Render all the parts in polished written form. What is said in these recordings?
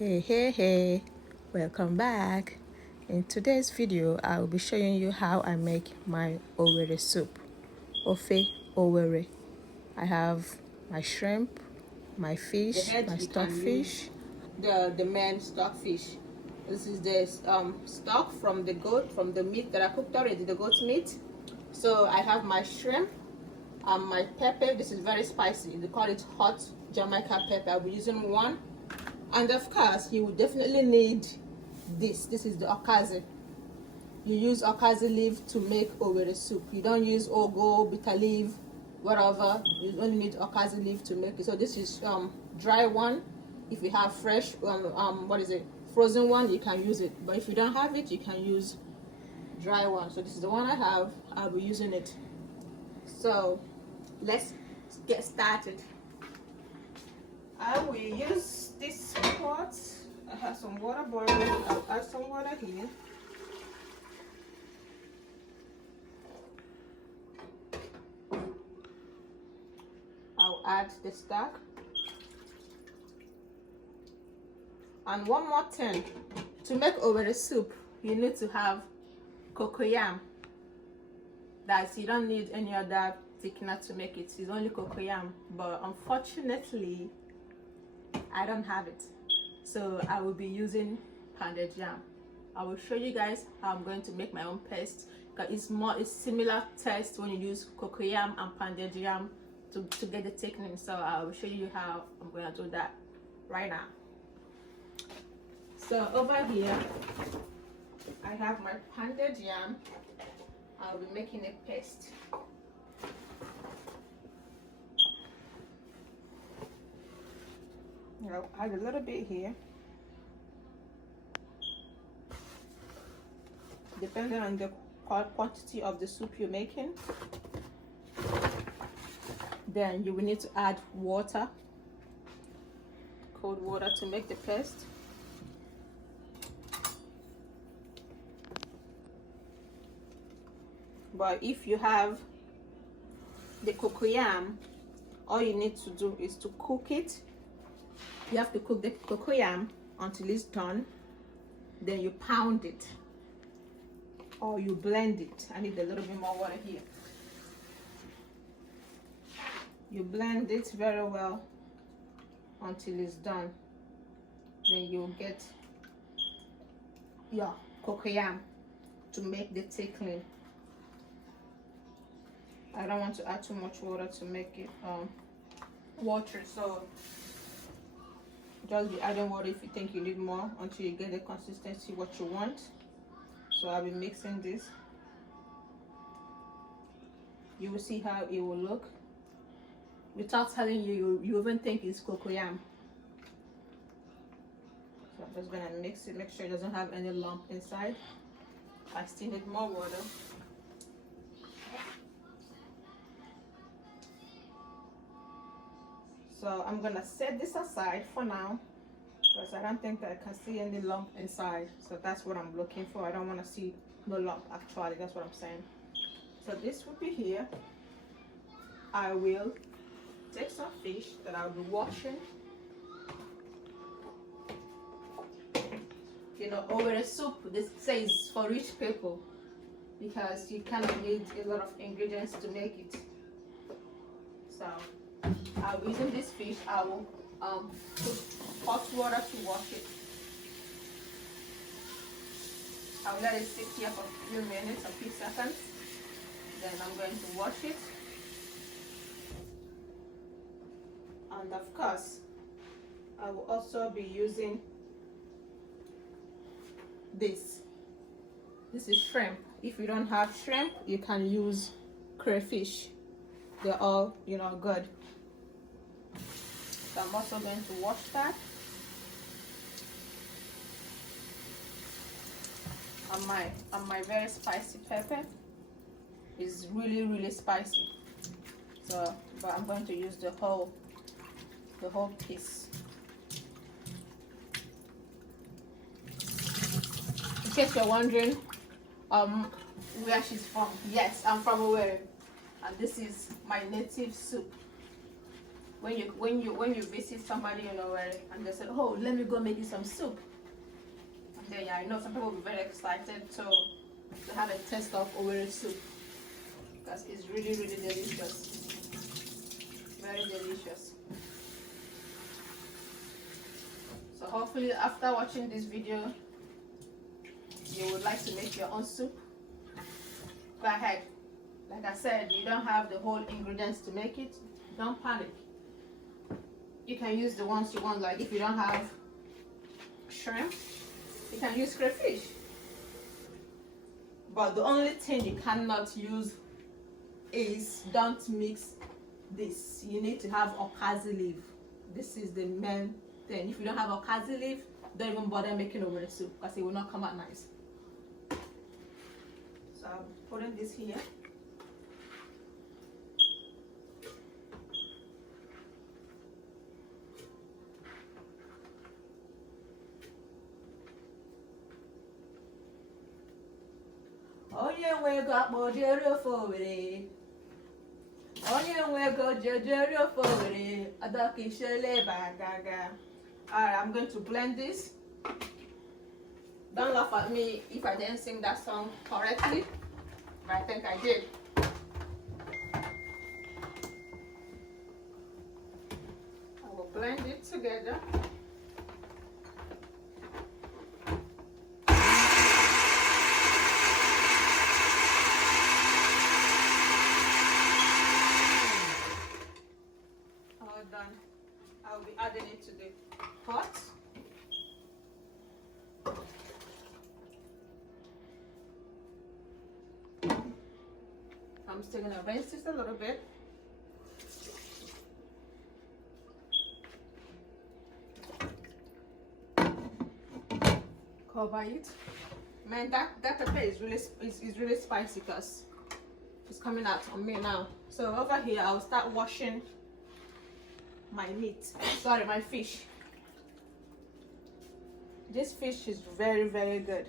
Hey, welcome back. In today's video I will be showing you how I make my Owerri soup, Ofe Owerri. I have my shrimp, my fish, my stockfish. The main stockfish. This is the stock from the goat, from the meat that I cooked already, the goat meat. So I have my shrimp, my pepper. This is very spicy. They call it hot Jamaica pepper. I'll be using one. And of course, you will definitely need this. This is the ukazi. You use ukazi leaf to make Owerri soup. You don't use ogo, bitter leaf, whatever. You only need ukazi leaf to make it. So this is dry one. If you have fresh, frozen one, you can use it. But if you don't have it, you can use dry one. So this is the one I have. I'll be using it. So let's get started. I will use this pot. I have some water boiling. I'll add some water here. I'll add the stock. And one more thing, to make Owerri soup, you need to have cocoyam. That's, you don't need any other thickener to make it. It's only cocoyam. But unfortunately, I don't have it, so I will be using pounded yam. I will show you guys how I'm going to make my own paste, because it's similar taste when you use cocoyam and pounded yam to get the thickening. So I will show you how I'm going to do that right now. So over here I have my pounded yam. I'll be making a paste. I'll add a little bit here, depending on the quantity of the soup you're making. Then you will need to add water, cold water, to make the paste. But if you have the cocoyam, all you need to do is to cook it. You have to cook the cocoyam until it's done. Then you pound it or you blend it. I need a little bit more water here. You blend it very well until it's done. Then you'll get your cocoyam to make the thickening. I don't want to add too much water to make it watery, so just be adding water if you think you need more until you get the consistency what you want. So I'll be mixing this. You will see how it will look. Without telling you, you even think it's cocoyam. So I'm just gonna mix it, make sure it doesn't have any lump inside. I still need more water. So I'm gonna set this aside for now, because I don't think that I can see any lump inside. So that's what I'm looking for. I don't want to see no lump, actually. That's what I'm saying. So this will be here. I will take some fish that I'll be washing. You know, Owerri soup, this says for rich people, because you kind of need a lot of ingredients to make it. So I'll be using this fish. I will put hot water to wash it. I'll let it sit here for a few minutes, a few seconds. Then I'm going to wash it. And of course, I will also be using this. This is shrimp. If you don't have shrimp, you can use crayfish. They're all, you know, good. So I'm also going to wash that. And my very spicy pepper is really spicy. So, but I'm going to use the whole piece. In case you're wondering where she's from, yes, I'm from Owerri, and this is my native soup. when you visit somebody, you know, and they said, oh, let me go make you some soup. And then yeah, I know some people will be very excited to have a taste of Owerri soup, because it's really really delicious, very delicious. So hopefully after watching this video you would like to make your own soup. Go ahead. Like I said, you don't have the whole ingredients to make it, don't panic. You can use the ones you want. Like if you don't have shrimp, you can use crayfish. But the only thing you cannot use is, don't mix this. You need to have ukazi leaf. This is the main thing. If you don't have ukazi leaf, don't even bother making Owerri soup, because it will not come out nice. So I'm putting this here. Onye nwe ego akpọjere ofe Owerri. Onye nwe ego jejere ofe Owerri. Adakishele bagaga. Alright, I'm going to blend this. Don't laugh at me if I didn't sing that song correctly, but I think I did. I will blend it together. All done. I will be adding it to the pot. I'm still gonna rinse this a little bit. Cover it. Man, that pepper is really spicy, because it's coming out on me now. So over here, I'll start washing my meat. Sorry, my fish. This fish is very very good.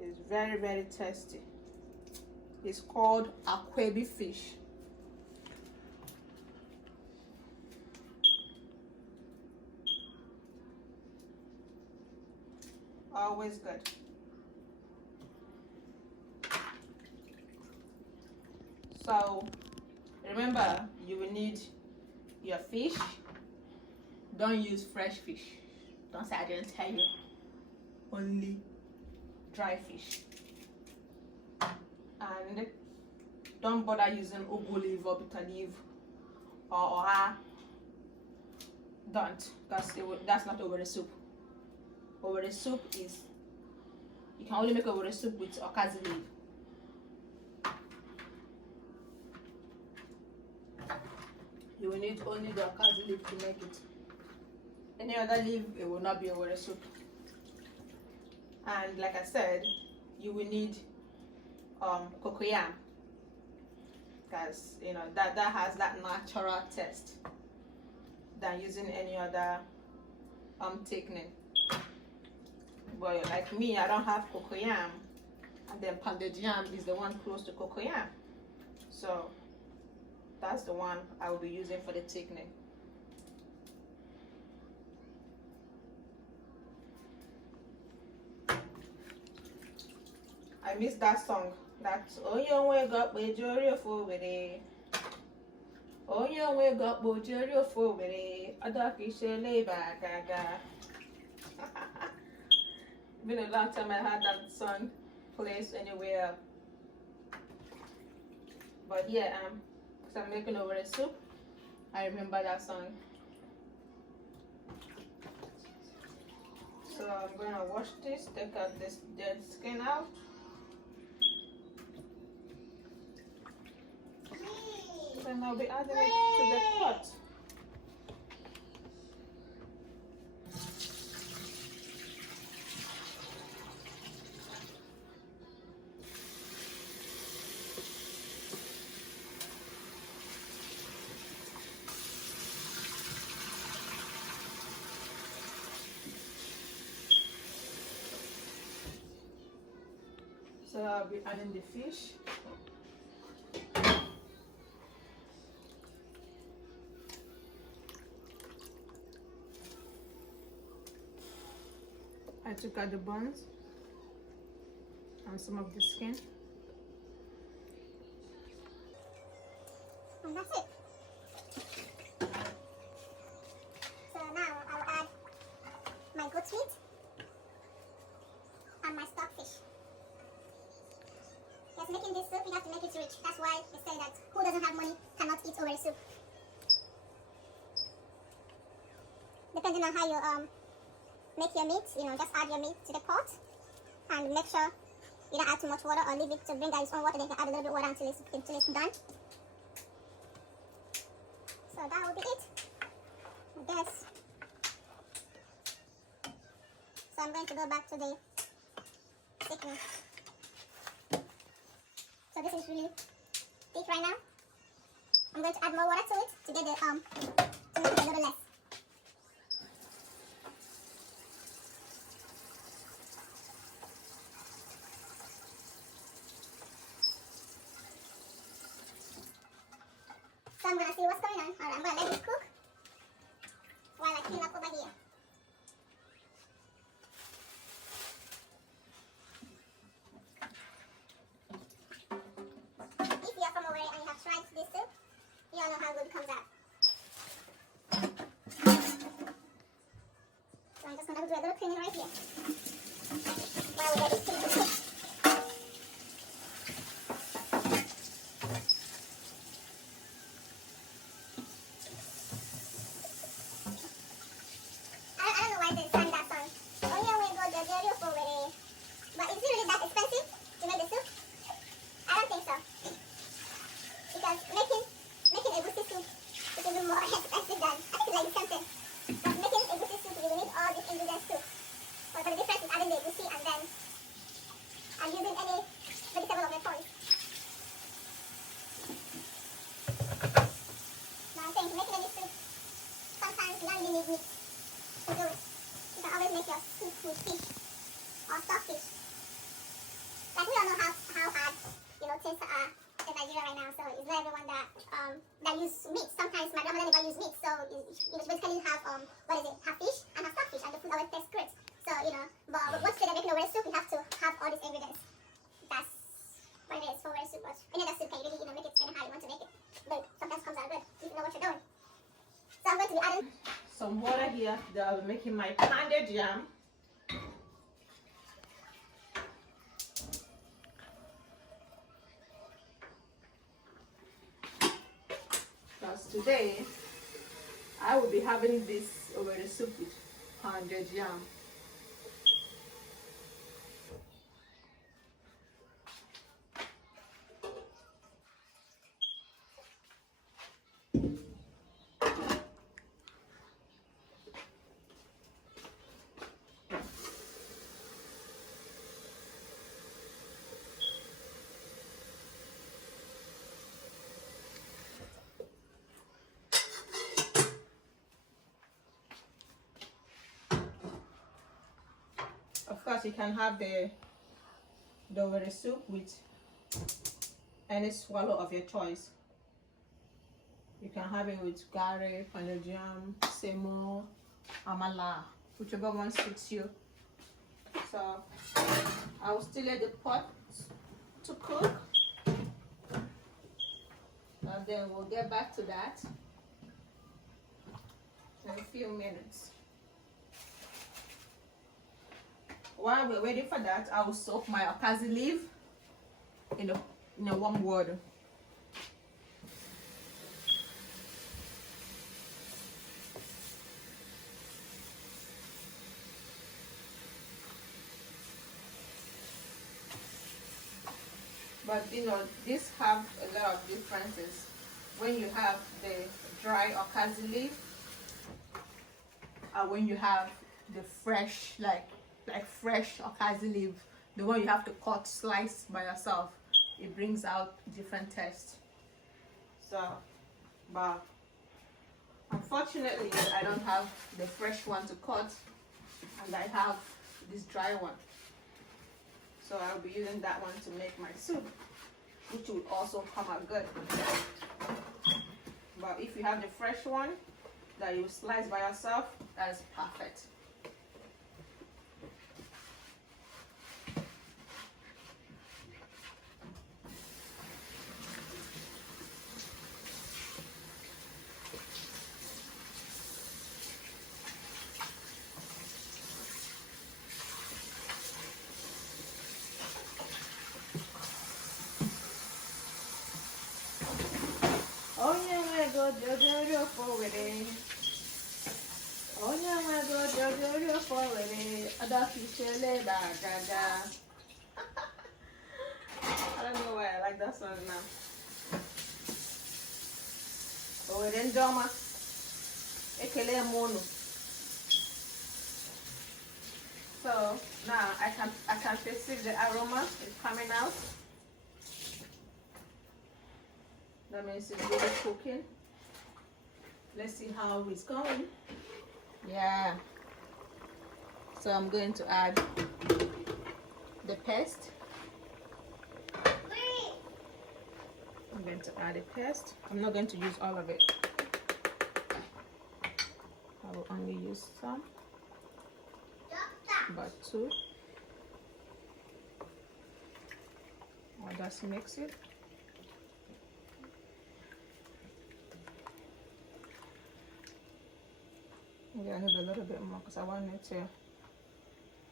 It's very very tasty. It's called aquabi fish. Always good. So remember, you will need your fish. Don't use fresh fish. Don't say I didn't tell you. Only dry fish. And don't bother using ugu leaf or bitter leaf or oha. Don't. That's not Owerri soup. Owerri soup is, you can only make Owerri soup with ukazi leaf. You will need only the ukazi leaf to make it. Any other leaf, it will not be Owerri soup. And like I said, you will need cocoyam, because you know that has that natural taste than using any other thickening. But like me, I don't have cocoyam, and then pounded yam is the one close to cocoyam, so that's the one I will be using for the thickening. I missed that song. That's Onye nwe got Bojori of Owerri. Onye nwe got Bojori of Owerri. Adakishele bagaga. Been a long time I had that song placed anywhere. But yeah, because I'm making Owerri soup, I remember that song. So I'm gonna wash this, take out this dead skin out. And I'll be adding it to the pot. So I'll be adding the fish. took out the bones and some of the skin. And that's it. So now I'll add my goat's meat and my stockfish. Because making this soup, you have to make it rich. That's why they say that who doesn't have money cannot eat Owerri soup. Depending on how you make your meat, just add your meat to the pot and make sure you don't add too much water or leave it to bring out its own water. Then you can add a little bit of water until it's done. So that will be it. I guess. So I'm going to go back to the thickening. So this is really thick right now. I'm going to add more water to it to get the to make it a little less. So I'm gonna see what's going on. Alright, I'm gonna let it cook while I clean up over here. If you are from Owerri and you have tried this soup, you all know how good it comes out. So I'm just gonna do a little cleaning right here while we let it cook. But is it really that expensive to make the soup? I don't think so. Because making a goosey soup is even more expensive than, I think it's like the same thing. But making a goosey soup, you will need all these ingredients too. But the difference is adding the goosey and then I'm using any vegetable of your choice. Now I'm saying making any soup, sometimes you don't really need meat to do it. You can always make your soup with fish or stockfish. Like we all know how hard things are in Nigeria right now, so it's not everyone that use meat. Sometimes my grandmother never use meat, so she basically have have fish and have stockfish, and the food always tastes great. So but once you're making a Owerri soup, you have to have all these ingredients. That's what it is for Owerri soup. But any other soup can you really make it how you want to make it. But sometimes comes out good if you know what you're doing. So I'm going to be adding some water here that I'll be making my pounded yam. Because today I will be having this Owerri soup with pounded yam. Of course, you can have the Owerri soup with any swallow of your choice. You can have it with gari, pounded yam, semo, amala, whichever one suits you. So I will still let the pot to cook, and then we'll get back to that in a few minutes. While we're waiting for that, I will soak my ukazi leaf in a warm water. But these have a lot of differences. When you have the dry ukazi leaf, and when you have the fresh, like fresh ukazi leaf, the one you have to slice by yourself, it brings out different taste. So, but unfortunately I don't have the fresh one to cut, and I have this dry one, so I'll be using that one to make my soup, which will also come out good. But if you have the fresh one that you slice by yourself, that is perfect. jojo forward. Onye nwago jojo forward. Other fish gaga. I don't know why I like that song now. But we're in Joma. Ekele mono. So now I can perceive the aroma is coming out. That means it's really cooking. Let's see how it's going. Yeah. So I'm going to add the paste. I'm going to add a paste. I'm not going to use all of it. I will only use some, about 2. I'll just mix it. Yeah, I need a little bit more because I want it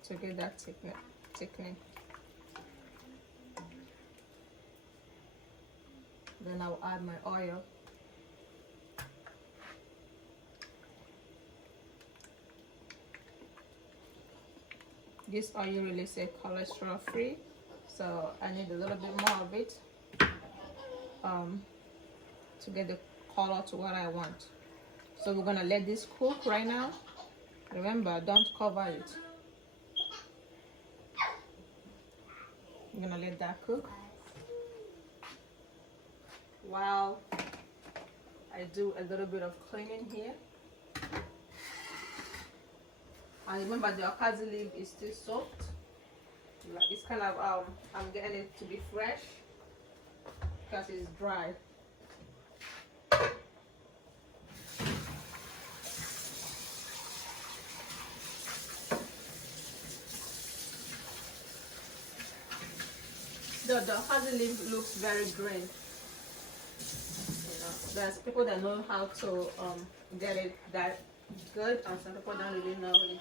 to get that thickening. Then I'll add my oil. This oil really say cholesterol free, so I need a little bit more of it to get the color to what I want. So we're gonna let this cook right now. Remember, don't cover it. I'm gonna let that cook while I do a little bit of cleaning here. And remember, the ukazi leaf is still soaked. It's kind of I'm getting it to be fresh because it's dry. The ukazi leaf looks very green. You know, there's people that know how to get it that good, and some people don't really know it.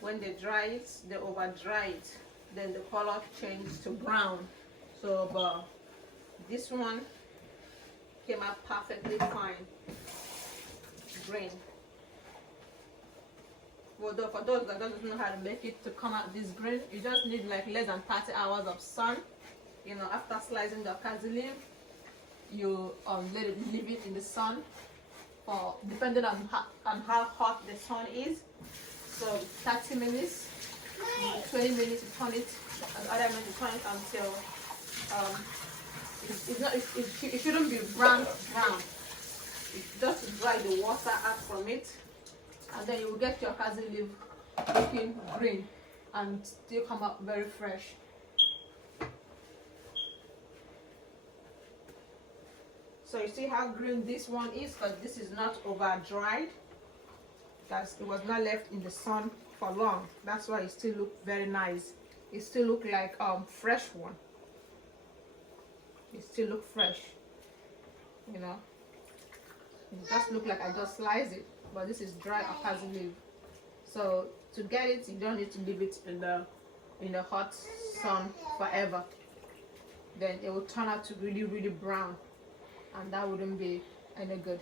When they dry it, they over dry it, then the color changes to brown. So but this one came out perfectly fine, green. For those that don't know how to make it to come out this green, you just need like less than 30 hours of sun. You know, after slicing the ukazi leaf, you leave it in the sun for, depending on how hot the sun is. So 30 minutes, 20 minutes, you turn it, and other minutes you turn it until it shouldn't be brown. It just dry the water out from it, and then you will get your ukazi leaf looking green and still come out very fresh. So you see how green this one is, because this is not over dried. It was not left in the sun for long. That's why it still look very nice. It still look like fresh one. It still look fresh. You know, it just look like I just sliced it, but this is dry ukazi leaf. So to get it, you don't need to leave it in the hot sun forever. Then it will turn out to really brown, and that wouldn't be any good.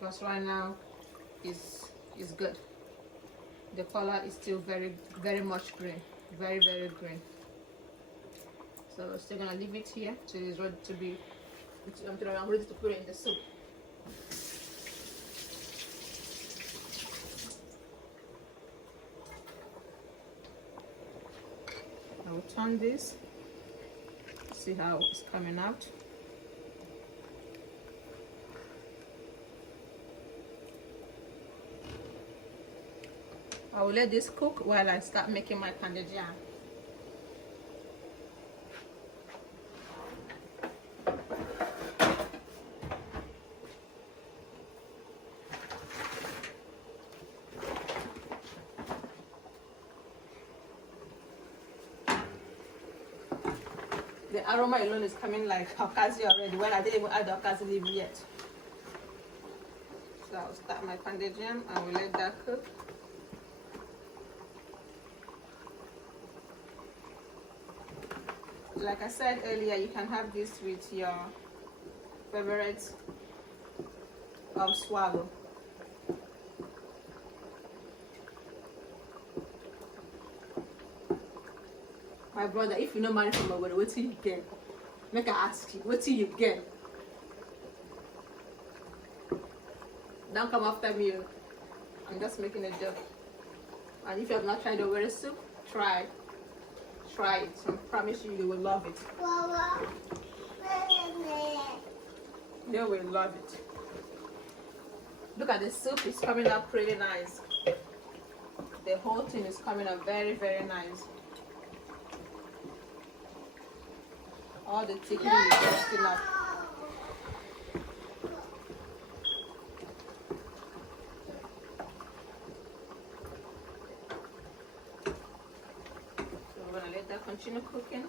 Because right now is good. The color is still very much green, very green. So we're still gonna leave it here till it's ready to be. I'm ready to put it in the soup. I will turn this. See how it's coming out. I will let this cook while I start making my pounded yam. The aroma alone is coming like ukazi already, when I didn't even add the ukazi leaf yet. So I'll start my pounded yam and we'll let that cook. Like I said earlier, you can have this with your favorite swallow. My brother, if you no marry from Owerri, what you get? Make I ask you, what you get? Don't come after me. I'm just making a joke. And if you have not tried Owerri soup, try it. I promise you, you will love it. You will love it. Look at the soup, it's coming up pretty nice. The whole thing is coming up very, very nice. All the thickening is just enough. So we're gonna let that continue cooking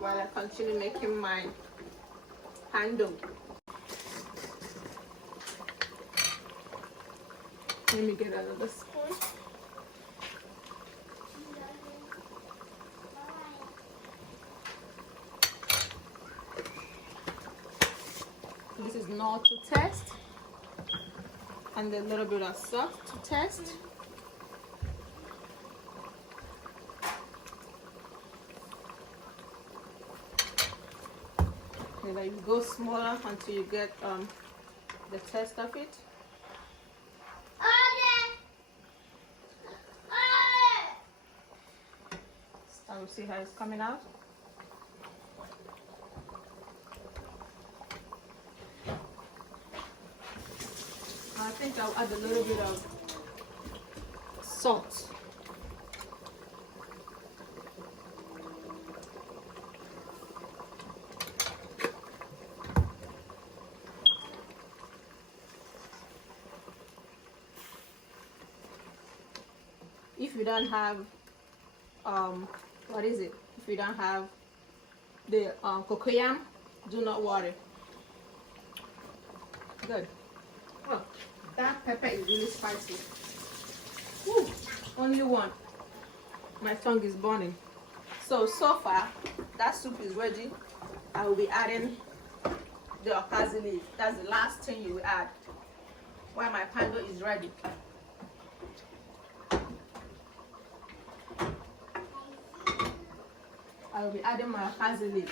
while I continue making my handle. Let me get another spoon. This is not to test, and a little bit of salt to test. And then you go smaller until you get the taste of it. I will see how it's coming out. I think I'll add a little bit of salt. If you don't have what is it? If you don't have the cocoyam, do not worry. Good. Oh, that pepper is really spicy. Woo, only one. My tongue is burning. So far, that soup is ready. I will be adding the ukazi leaf. That's the last thing you will add while my pando is ready. I will be adding my ukazi leaf.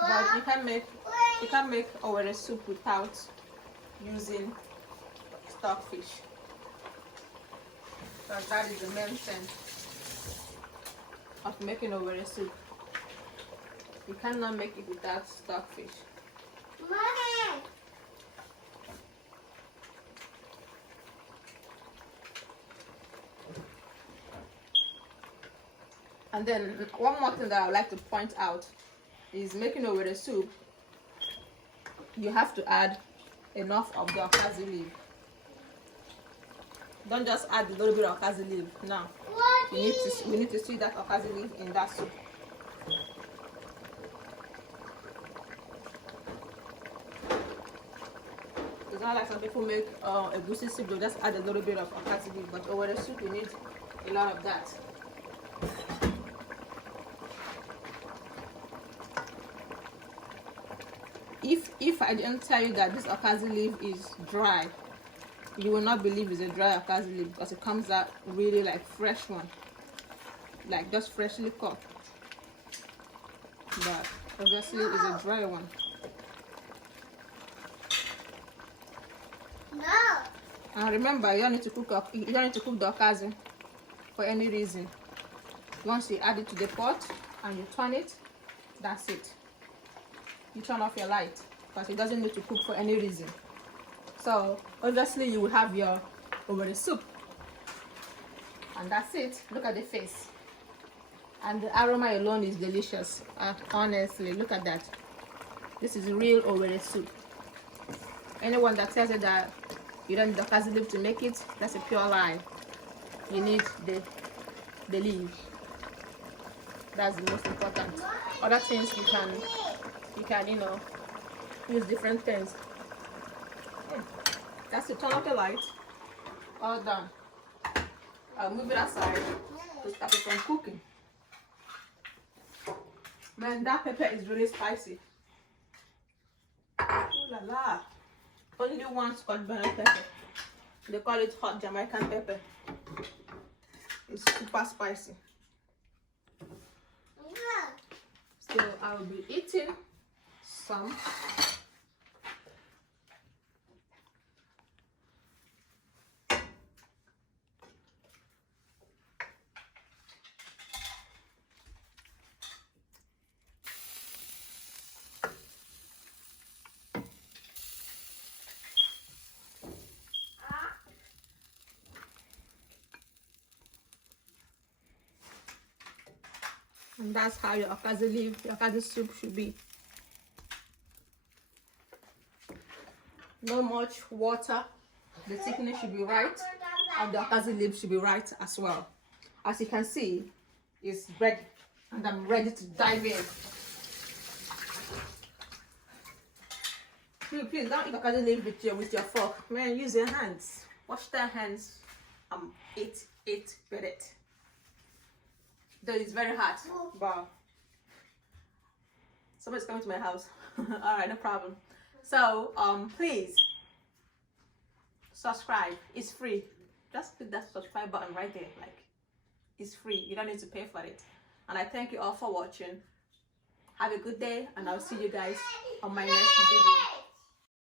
But you can make Owerri soup without using stockfish, because that is the main thing of making Owerri soup. You cannot make it without stockfish. And then one more thing that I would like to point out is making Owerri soup, you have to add enough of the ukazi leaf. Don't just add a little bit of ukazi leaf. Now we need to see that ukazi leaf in that soup. It's not like some people make a goosey soup, they'll just add a little bit of ukazi leaf, but Owerri soup you need a lot of that. If I didn't tell you that this ukazi leaf is dry, you will not believe it's a dry ukazi leaf, because it comes out really like fresh one, like just freshly cut. But obviously it's a dry one. No. And remember, you don't need to cook the ukazi for any reason. Once you add it to the pot and you turn it, that's it. You turn off your light, because it doesn't need to cook for any reason. So obviously you will have your Owerri soup, and that's it. Look at the face, and the aroma alone is delicious. Honestly, look at that. This is real Owerri soup. Anyone that tells you that you don't need the ukazi leaf to make it, that's a pure lie. You need the leaf. That's the most important. Other things you can use different things. That's to turn off the light. All done. I'll move it aside to stop it from cooking. Man, that pepper is really spicy. Ooh la la. Only one Scotch bonnet pepper. They call it hot Jamaican pepper. It's super spicy. So I will be eating some. And that's how your ukazi soup should be. No much water. The thickness should be right, and the ukazi leaf should be right as well. As you can see, it's ready, and I'm ready to dive in. Please don't eat ukazi leaf with your fork. Man, use your hands. Wash their hands. Eat with it. Though it's very hot. Wow. Somebody's coming to my house. All right, no problem. So please subscribe. It's free. Just click that subscribe button right there. Like, it's free. You don't need to pay for it. And I thank you all for watching. Have a good day, and I'll see you guys on my next video.